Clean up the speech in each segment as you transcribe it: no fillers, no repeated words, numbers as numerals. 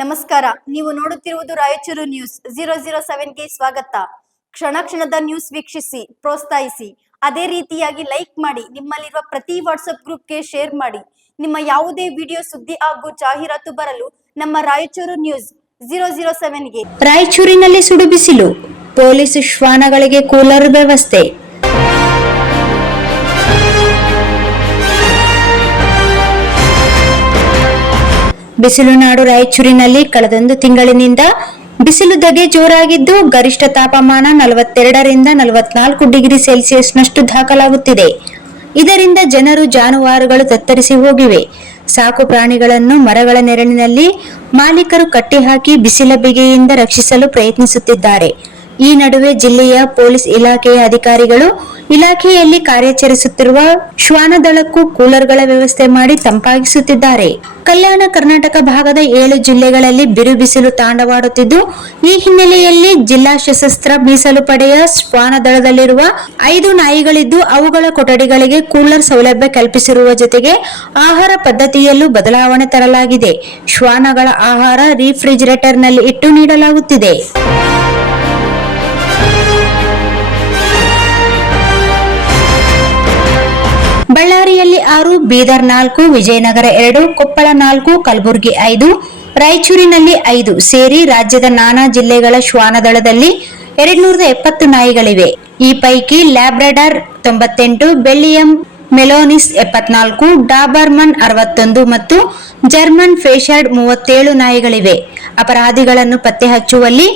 ನಮಸ್ಕಾರ. ನೀವು ನೋಡುತ್ತಿರುವುದು ರಾಯಚೂರು ನ್ಯೂಸ್ 007ಗೆ ಸ್ವಾಗತ. ಕ್ಷಣ ಕ್ಷಣದ ನ್ಯೂಸ್ ವೀಕ್ಷಿಸಿ, ಪ್ರೋತ್ಸಾಹಿಸಿ. ಅದೇ ರೀತಿಯಾಗಿ ಲೈಕ್ ಮಾಡಿ, ನಿಮ್ಮಲ್ಲಿರುವ ಪ್ರತಿ ವಾಟ್ಸ್ಆಪ್ ಗ್ರೂಪ್ಗೆ ಶೇರ್ ಮಾಡಿ. ನಿಮ್ಮ ಯಾವುದೇ ವಿಡಿಯೋ, ಸುದ್ದಿ ಹಾಗೂ ಜಾಹೀರಾತು ಬರಲು ನಮ್ಮ ರಾಯಚೂರು ನ್ಯೂಸ್ 007ಗೆ. ರಾಯಚೂರಿನಲ್ಲಿ ಸುಡು ಬಿಸಿಲು, ಪೊಲೀಸ್ ಶ್ವಾನಗಳಿಗೆ ಕೂಲರ್ ವ್ಯವಸ್ಥೆ. ಬಿಸಿಲು ನಾಡು ರಾಯಚೂರಿನಲ್ಲಿ ಕಳೆದೊಂದು ತಿಂಗಳಿನಿಂದ ಬಿಸಿಲು ಧಗೆ ಜೋರಾಗಿದ್ದು, ಗರಿಷ್ಠ ತಾಪಮಾನ 42ರಿಂದ 44 ಡಿಗ್ರಿ ಸೆಲ್ಸಿಯಸ್ನಷ್ಟು ದಾಖಲಾಗುತ್ತಿದೆ. ಇದರಿಂದ ಜನರು, ಜಾನುವಾರುಗಳು ತತ್ತರಿಸಿ ಹೋಗಿವೆ. ಸಾಕು ಪ್ರಾಣಿಗಳನ್ನು ಮರಗಳ ನೆರಳಿನಲ್ಲಿ ಮಾಲೀಕರು ಕಟ್ಟಿಹಾಕಿ ಬಿಸಿಲ ಬೇಗೆಯಿಂದ ರಕ್ಷಿಸಲು ಪ್ರಯತ್ನಿಸುತ್ತಿದ್ದಾರೆ. ಈ ನಡುವೆ ಜಿಲ್ಲೆಯ ಪೊಲೀಸ್ ಇಲಾಖೆಯ ಅಧಿಕಾರಿಗಳು ಇಲಾಖೆಯಲ್ಲಿ ಕಾರ್ಯಾಚರಿಸುತ್ತಿರುವ ಶ್ವಾನದಳಕ್ಕೂ ಕೂಲರ್ಗಳ ವ್ಯವಸ್ಥೆ ಮಾಡಿ ತಂಪಾಗಿಸುತ್ತಿದ್ದಾರೆ. ಕಲ್ಯಾಣ ಕರ್ನಾಟಕ ಭಾಗದ 7 ಜಿಲ್ಲೆಗಳಲ್ಲಿ ಬಿರು ಬಿಸಿಲು ತಾಂಡವಾಡುತ್ತಿದ್ದು, ಈ ಹಿನ್ನೆಲೆಯಲ್ಲಿ ಜಿಲ್ಲಾ ಸಶಸ್ತ್ರ ಮೀಸಲು ಪಡೆಯ ಶ್ವಾನದಳದಲ್ಲಿರುವ 5 ನಾಯಿಗಳಿದ್ದು, ಅವುಗಳ ಕೊಠಡಿಗಳಿಗೆ ಕೂಲರ್ ಸೌಲಭ್ಯ ಕಲ್ಪಿಸಿರುವ ಜೊತೆಗೆ ಆಹಾರ ಪದ್ಧತಿಯಲ್ಲೂ ಬದಲಾವಣೆ ತರಲಾಗಿದೆ. ಶ್ವಾನಗಳ ಆಹಾರ ರಿಫ್ರಿಜಿರೇಟರ್ನಲ್ಲಿ ಇಟ್ಟು ನೀಡಲಾಗುತ್ತಿದೆ. ಬಳ್ಳಾರಿಯಲ್ಲಿ 6, ಬೀದರ್ 4, ವಿಜಯನಗರ 2, ಕೊಪ್ಪಳ 4, ಕಲಬುರಗಿ 5, ರಾಯಚೂರಿನಲ್ಲಿ 5 ಸೇರಿ ರಾಜ್ಯದ ನಾನಾ ಜಿಲ್ಲೆಗಳ ಶ್ವಾನದಳದಲ್ಲಿ 270 ನಾಯಿಗಳಿವೆ. ಈ ಪೈಕಿ ಲ್ಯಾಬ್ರಡಾರ್ 98, ಬೆಲ್ಲಿಯಂ ಮೆಲೋನಿಸ್ 74, ಡಾಬರ್ಮನ್ 61 ಮತ್ತು ಜರ್ಮನ್ ಫೇಶರ್ಡ್ 37 ನಾಯಿಗಳಿವೆ. ಅಪರಾಧಿಗಳನ್ನು ಪತ್ತೆ ಹಚ್ಚುವಲ್ಲಿ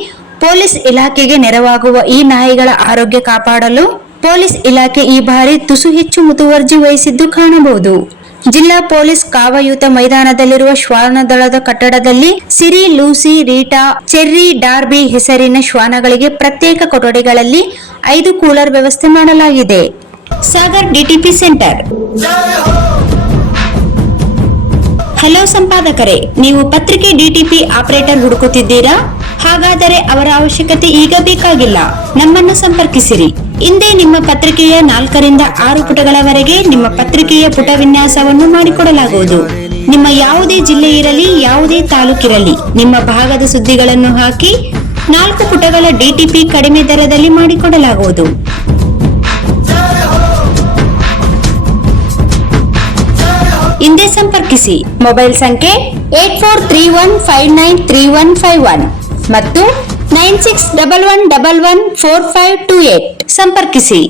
ಪೊಲೀಸ್ ಇಲಾಖೆಗೆ ನೆರವಾಗುವ ಈ ನಾಯಿಗಳ ಆರೋಗ್ಯ ಕಾಪಾಡಲು ಪೊಲೀಸ್ ಇಲಾಖೆ ಈ ಬಾರಿ ತುಸು ಹೆಚ್ಚು ಮುತುವರ್ಜಿ ವಹಿಸಿದ್ದು ಕಾಣಬಹುದು. ಜಿಲ್ಲಾ ಪೊಲೀಸ್ ಕಾವಯೂತ ಮೈದಾನದಲ್ಲಿರುವ ಶ್ವಾನದಳದ ಕಟ್ಟಡದಲ್ಲಿ ಸಿರಿ, ಲೂಸಿ, ರೀಟಾ, ಚೆರ್ರಿ, ಡಾರ್ಬಿ ಹೆಸರಿನ ಶ್ವಾನಗಳಿಗೆ ಪ್ರತ್ಯೇಕ ಕೊಠಡಿಗಳಲ್ಲಿ 5 ಕೂಲರ್ ವ್ಯವಸ್ಥೆ ಮಾಡಲಾಗಿದೆ. Sagar DTP centre. ಹಲೋ ಸಂಪಾದಕರೇ, ನೀವು ಪತ್ರಿಕೆ ಡಿಟಿಪಿ ಆಪರೇಟರ್ ಹುಡುಕುತ್ತಿದ್ದೀರಾ? ಹಾಗಾದರೆ ಅವರ ಅವಶ್ಯಕತೆ ಈಗ ಬೇಕಾಗಿಲ್ಲ. ನಮ್ಮನ್ನು ಸಂಪರ್ಕಿಸಿರಿ. ಇಂದೇ ನಿಮ್ಮ ಪತ್ರಿಕೆಯ 4ರಿಂದ 6 ಪುಟಗಳವರೆಗೆ ನಿಮ್ಮ ಪತ್ರಿಕೆಯ ಪುಟ ವಿನ್ಯಾಸವನ್ನು ಮಾಡಿಕೊಡಲಾಗುವುದು. ನಿಮ್ಮ ಯಾವುದೇ ಜಿಲ್ಲೆ ಇರಲಿ, ಯಾವುದೇ ತಾಲೂಕಿರಲಿ, ನಿಮ್ಮ ಭಾಗದ ಸುದ್ದಿಗಳನ್ನು ಹಾಕಿ 4 ಪುಟಗಳ ಡಿಟಿಪಿ ಕಡಿಮೆ ದರದಲ್ಲಿ ಮಾಡಿಕೊಡಲಾಗುವುದು. ಇಂದೇ ಸಂಪರ್ಕಿಸಿ. ಮೊಬೈಲ್ ಸಂಖ್ಯೆ 8431593151 ಮತ್ತು 9611114528 ಸಂಪರ್ಕಿಸಿ.